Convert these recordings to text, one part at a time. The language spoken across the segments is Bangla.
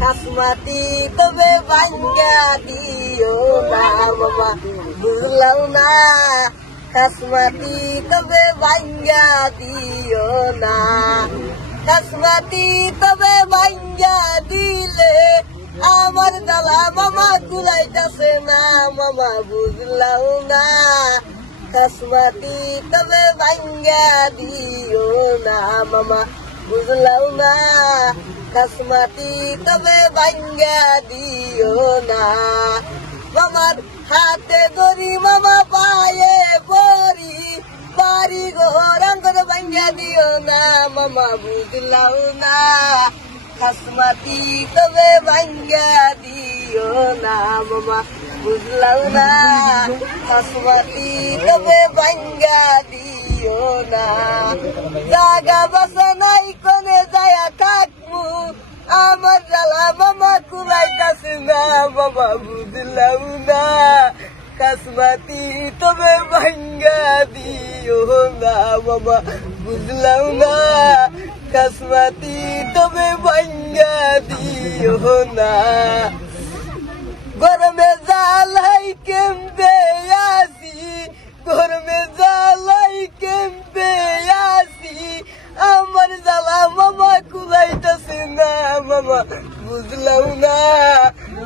খাসমাতি তবে ভাঙ্গা দিও না মামা বুঝলাম না খাসমাতি তবে ভাঙ্গা দিও না খাসমাতি তবে ভাঙ্গা দিলে আমার জ্বালা মামা কুলাইতাছে না মামা বুঝলাম না খাসমাতি তবে ভাঙ্গা দিও না মামা বুঝলাম না খাসমাতি তবে ভাঙ্গা দিও না মামার হাতে ধরি মামা পায়ে পড়ি বাড়ি ঘর আঙ্গর ভাঙ্গা দিও না মামা বুঝলাম না খাসমাতি তবে ভাঙ্গা দিও না মামা বুঝলাম না খাসমাতি তবে ভাঙ্গা দিও না জাগা বাসা নাই কোনে যায়া থাকবো আমার জ্বালা মামা কুলাইতাছে না মামা বুঝলাম না খাসমাতি তবে ভাঙ্গা দিও না মামা বুঝলাম না খাসমাতি তবে ভাঙ্গা দিও না গরমে জালাই কেমবে আসি গরমে জালাই কেমবে আসি আমার জ্বালা মামা কুলাইতাছে না মামা বুঝলাম না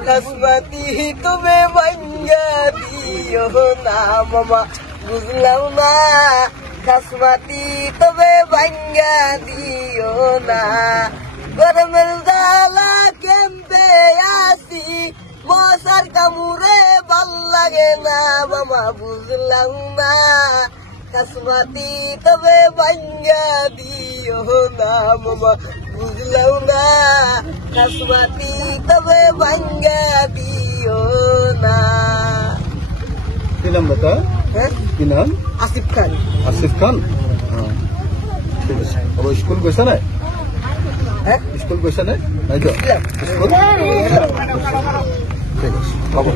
খাসমাতি তবে ভাঙ্গা দিও না মামা বুঝলাম না খাসমাতি তবে ভাঙ্গা দিও না গরমের জ্বালা কেমবে আসি মশার কামড়ে ভাল লাগে না মামা বুঝলাম না খাসমাতি তবে ভাঙ্গা দিও না মামা বুঝলাম না খাসমাতি তবে ভাঙ্গা দিও না কি নাম বতা কি নাম আসিফ খান ঠিক আছে স্কুল গৈছা নাই স্কুল গৈছা নাই স্কুল ঠিক আছে হ'ব